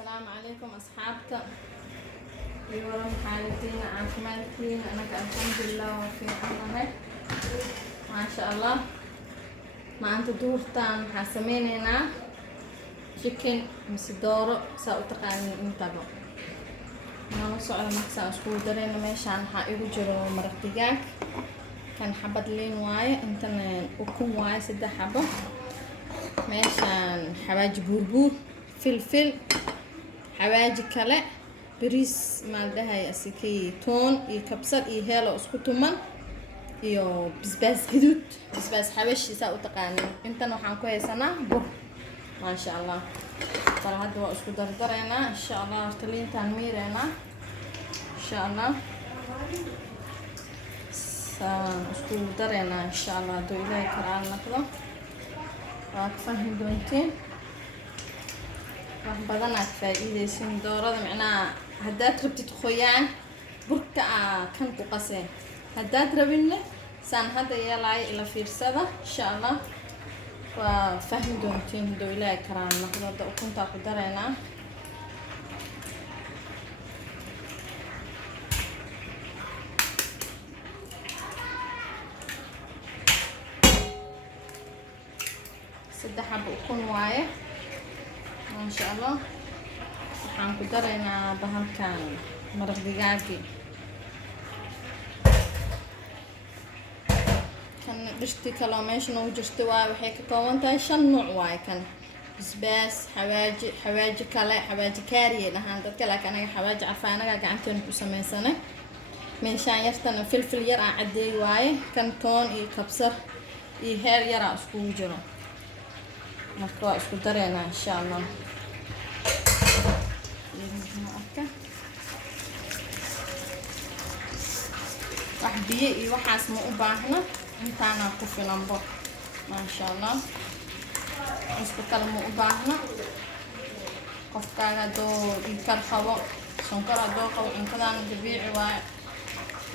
السلام عليكم أصحابتا يورم حالتين عافمالكين أنا الحمد لله وفي الله ما شاء الله ما أنت دورتان حاسمينينا chicken مسدورو سأتقاني انتبه ما وصل على مكسا أسكو درينا ميشان حائقو جرو مرقدقاك كان حبد لين واي انتنا وكم واي سده حبه ميشان حواج بوربور فلفل حواجي كله بريس مالدهاي اسكي تون اي كبسر اي هيلو اسكو تومن iyo bisbaas gaduud bisbaas xawashi saa u taqaanay intan waxaan ku haysanaa bur ma sha Allah tar hadda waa isku dardareynaa insha Allah taliintan miireena insha Allah saan isku dareynaa insha Allah do ilaahay karaan naqdo waa fahmi doontiin wax badan aad faa'iideysin doorada macnaa haddaad rabtid qoyaan burka kan ku qasay haddaad rabinne saan hadda yeelay ila fiirsada insha Allah waa fahmi doontiin doo ilaahay karaan naqdo ukunta ku dareynaa saddex xabo ukun waaye ما شاء الله waxaan ku dareynaa bahalkan maraq digaagi kan dhishti kala meesha noo jirto waa waxay ka kooban tahay 5 nooc waay kan bisbaas xawaaji kale xawaaji kaariye dhahan dadka laakiin anaga xawaaji cafaanaga gacanteena ku sameeysanay meeshaan yartana filfil yar aan cadeey waaye kan toon iyo kabsar iyo heer yar aan isku jiro marka waa isku dareynaa insha Allah wax biyo iyo waxaas ma u baahna intaana ku filanbo ma sha Allah isku kala ma u baahna qofkaaga doo kar qabo sonkor doo qabo intadan dabiici waa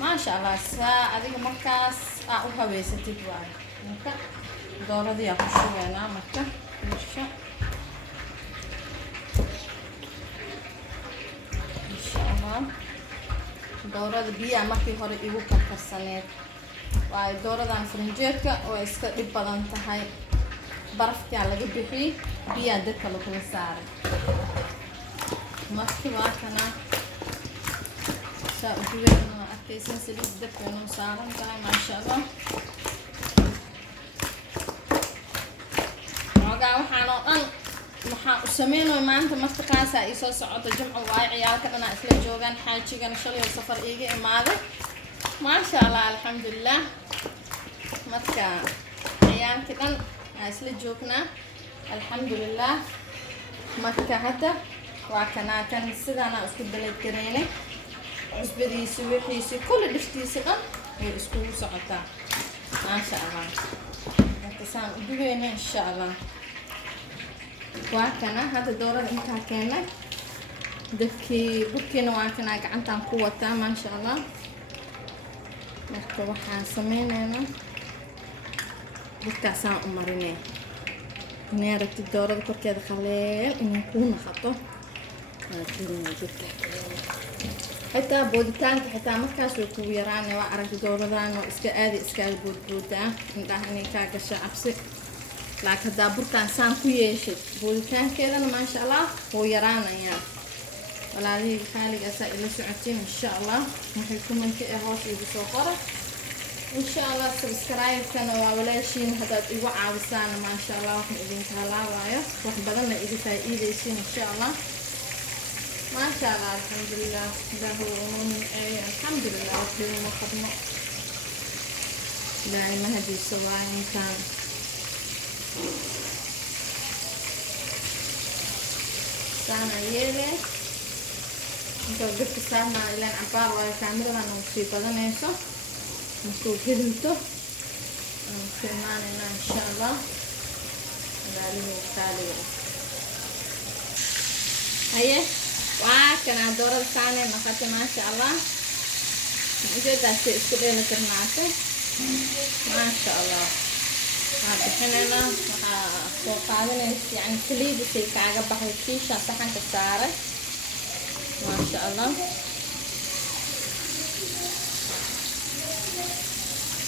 ma sha Allah saa adiga markaas u haweysatid waa marka dooradii ku shugeynaa marka insha Allah doorada biyaha markii hore igu karkarsaneed waa dooradan farinjeerka oo iska dhib badan tahay barafka laga bixiyay biyaha dadka lagu saaray markii waa kana saa u diyaarno arkaysan saliid dabka inuu saaran tahay ma sha Allah waxaan oo dhan waxaan u sameeyay maanta markaasa ay soo socoto jumco waay ciyaalka dhana isla joogan xaajigan shalay safar iiga imaaday ma sha Allah alxamdulillah marka ciyaalka dhan ay isla joognaa alxamdulillah marka hadda waa kana kan sidana isku dalay gareene cusbadiisa wixiisa kulli dhiftiisa dhan ay isku socotaa ma sha Allah marka saan u duweynaa insha Allah waa kana hadda doorada inta keenay dadkii burkina waa kana gacantan ku wataa ma sha Allah marka waxaan sameynaynaa burkaasaan u marinay neerti doorada korkeeda qaleel inay ku naqato xitaa booditaanka xitaa markaas way ku yaraan waa aragti dooradaan oo iska aadi iska boodboodaa indhaha inay ka gasho cabsi laakiin hadaa burkaan saan ku yeeshid booditaankeedana ma sha Allah oo yaraanayaan walaalihii xaaligaas ila socotiin insha Allah waxay comment ee hoos igu soo qora insha Allah subscribe kana waa walaashiin hadaad igu caawisaan ma sha Allah waxaan idin talaabayo wax badan la idin faa'iideysiin insha Allah ما شاء الله الحمد لله له الحمد لله وكل ما قدمه دائما هدي السواء كان سانا يلي انتو قلت سانا الى عبار وكاميرا نوصي بدنيسو نسو كدلتو سيماننا ان شاء الله داريه وكاليه هيا وكان دورة ثانية نقطة ما شاء الله وجد اسكو دينا ترناته ما شاء الله bixinayna waxaa soo qaadanaysa yani saliida say kaaga baxay kiisha saxanka saaray maasha allah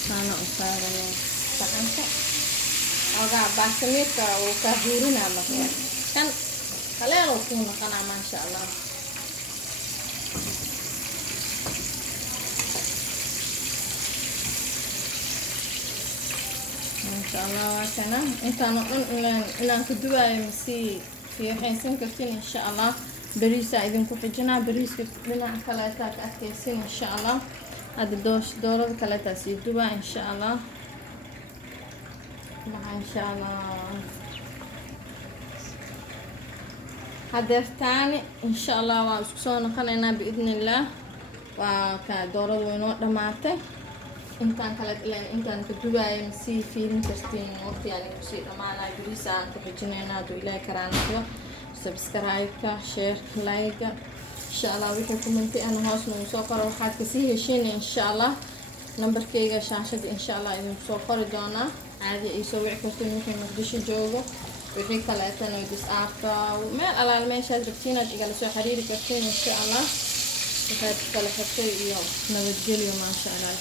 saana u saaranay saxanka ogaa baasamiirka uu ka huurinaa marka kan kaleel uu kuu noqonaa maasha allah maasha allah waa kana intaan oo dhan inaan ku duwaayo masii fiixaysan kartin insha allah bariisaa idinku xijinaa bariiska dhinaca kaleetaa ka adkaysin insha allah hadda doorada kaleetaa sii dubaa insha allah insha allah hadeertaani insha allah waa isku soo noqonaynaa biidni illaah waa ka doorada waynoo dhamaatay intaan kale intaan ka dubaaya masii fiirin kartiin waqtigaan kusii dhamaanaa bariisa aan ku xijinayna hadduu ilaahay karaanayo subscribe-ka share-ka like-ga insha allah wixii commenti ana hoos nagu soo qoro waxaad kasii heshiinay insha allah nambarkayga shaashada insha allah idinku soo qori doonaa caadi ay soo wici kartiin wixii muqdisho joogo wixii kaleetana dis-aabka meel alaal meeshaad rabtiinaad igala soo xiriiri kartiin insha allah waxaad kala xirtay iyo nabadgelyo maasha allah